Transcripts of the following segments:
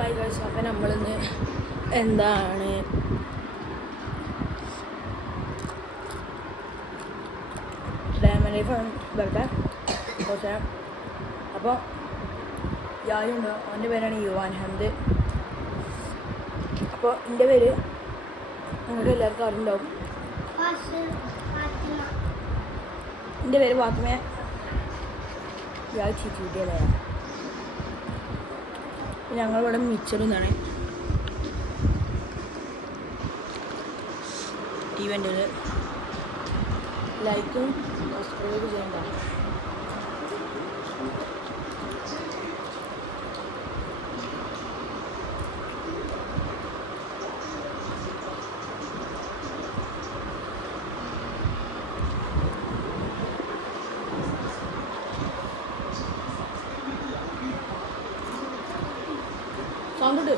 Bye guys. അപ്പം നമ്മളിന്ന് എന്താണ് ഡയമണ്ട് ലൈഫ് വരട്ടെ പക്ഷേ അപ്പോൾ യായുണ്ടോ അവൻ്റെ പേരാണ് യുവാൻ ഹന്ത്. അപ്പോൾ എൻ്റെ പേര് നിങ്ങൾക്ക് എല്ലാവർക്കും അറിഞ്ഞിട്ടുണ്ടാവും. എൻ്റെ പേര് ഫാത്തിമ. യാ ചീറ്റിയല്ലേ. ഞങ്ങളിവിടെ മിച്ചറുന്നാണ് ഈവൻ്റിൽ ലൈക്കും സബ്സ്ക്രൈബ് ചെയ്യണ്ട. സൗണ്ട് മതി.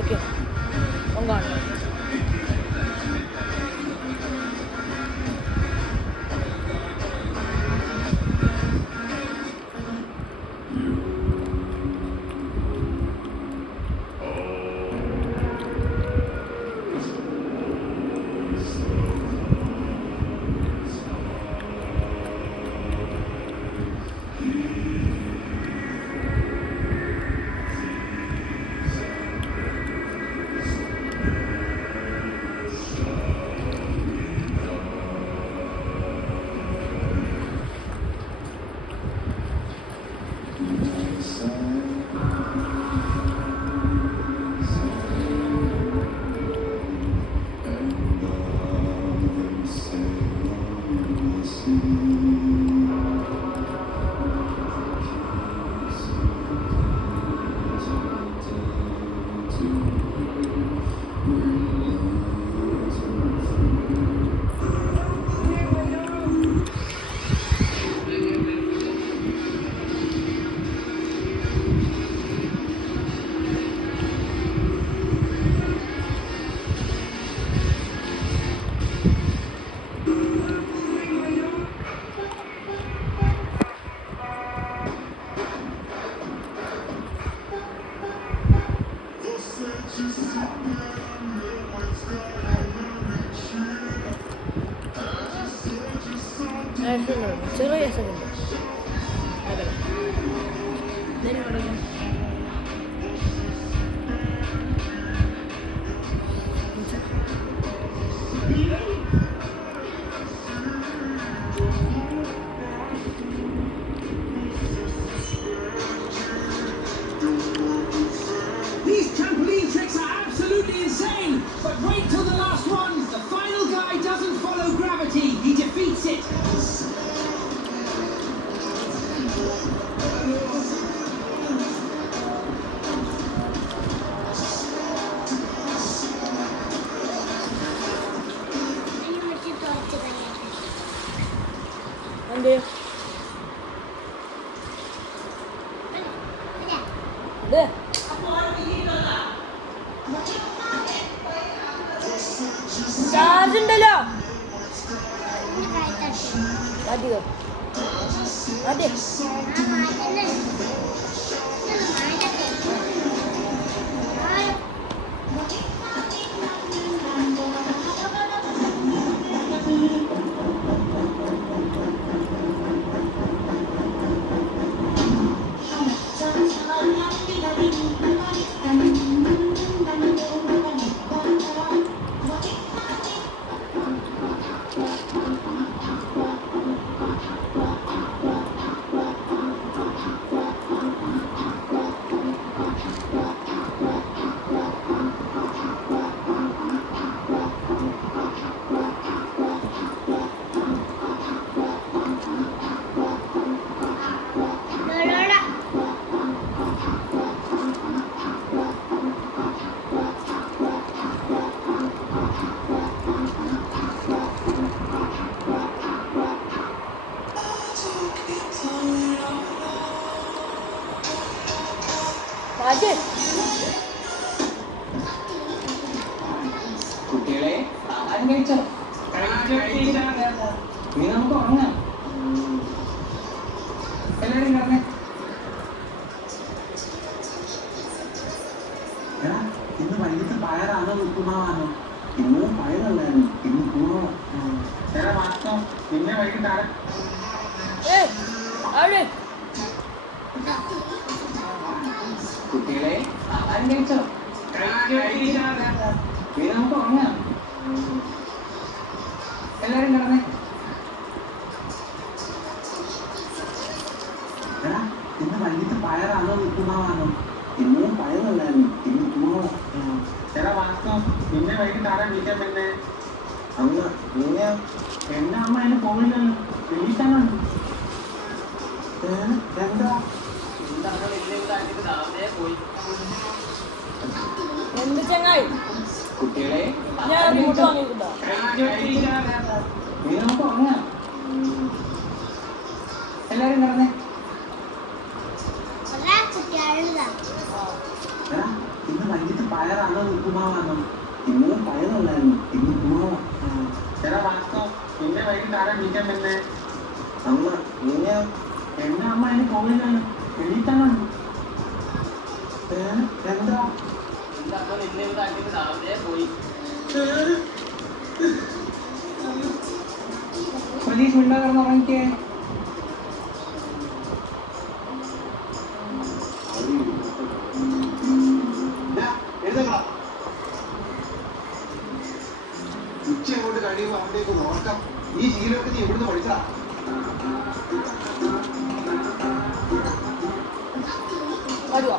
ഓക്കെ ഒന്നാണ് ചെറിയ സെക്കൻഡ് അതെ These trampoline tricks are absolutely insane, but wait till the last one. The final guy doesn't follow gravity, he defeats it. എന്ത് ഇത് ചാർജ് ഉണ്ടല്ലോ. മാറ്റിക്കോ മാറ്റി മാറ്റി കുട്ടികളെ ആഹാരം കഴിച്ചോ? ഇനി നമുക്ക് ഉറങ്ങാം. എല്ലാവരും കിടന്നേ. എടാ ഇന്ന് വൈകിട്ട് പയറാണോ ഉപ്പുമാവാണോ? ഇന്ന് പയറല്ലായിരുന്നു, ഇന്ന് ഉപ്പുമാവാ. എടാ മാസ്റ്റർ പിന്നെ വൈകിട്ട് ആരാ? അവിടെ കുട്ടികളെ ആഹാരം കഴിച്ചോ? ഇനി നമുക്ക് ഉറങ്ങാം. എല്ലാവരും കിടന്നേ. എടാ ഇന്ന് വൈകിട്ട് പയറാണോ ഉപ്പുമാവാണോ? ഇന്ന് പയറല്ലായിരുന്നു, ഇന്ന് ഉപ്പുമാവാ. എടാ മാസ്റ്റർ പിന്നെ വൈകിട്ട് ആരാ വിളിക്കാൻ പിന്നെ? അമ്മ പിന്നെ എന്റെ അമ്മ എന്നെ പോയില്ലല്ലോ, വിളിക്കാനുണ്ട്. എന്താ എന്ത് ചങ്ങായി കുട്ടികളെ ഞാൻ റിമോട്ട് വാങ്ങിയിട്ടുണ്ടോ? ഇനി നമുക്ക് ഉറങ്ങാം. എല്ലാവരും കിടന്നേ. എടാ ഇന്ന് വൈകിട്ട് പയറാണോ ഉപ്പുമാവാണോ? ഇന്ന് പയറല്ലായിരുന്നു, ഇന്ന് ഉപ്പുമാവാ. എടാ മാസ്റ്റർ പിന്നെ വൈകിട്ട് ആരാ വിളിക്കാൻ പിന്നെ? അമ്മ പിന്നെ എന്റെ അമ്മ എന്നെ പോയില്ലല്ലോ, വിളിക്കാനുണ്ട്. എന്താ പോലീസ് മിണ്ടാ കിടന്ന് ഉറങ്ങിക്കേ. ഉച്ച അങ്ങോട്ട് കഴിയുമ്പോൾ അവിടേക്ക് നോക്കാം. ഈ ശീലമൊക്കെ നീ എവിടുന്ന് പഠിച്ചാ? വരുവാ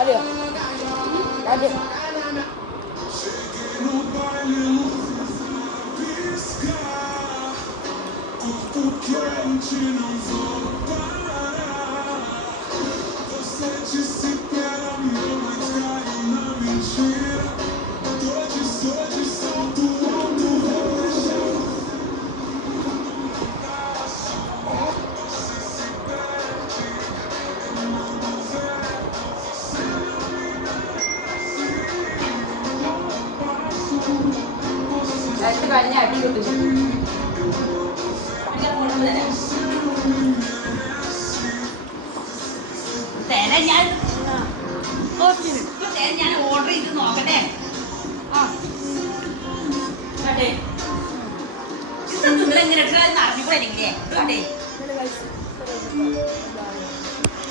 അറിയോ അതെ കഴിഞ്ഞ അടി കിട്ടും ഞാൻ ഓർഡർ ചെയ്ത് നോക്കട്ടെ. ആ കാട്ടെ നിങ്ങൾ എങ്ങനെ അറിഞ്ഞു പോയെങ്കിലേ കാട്ടെ ഇങ്ങനെ guys.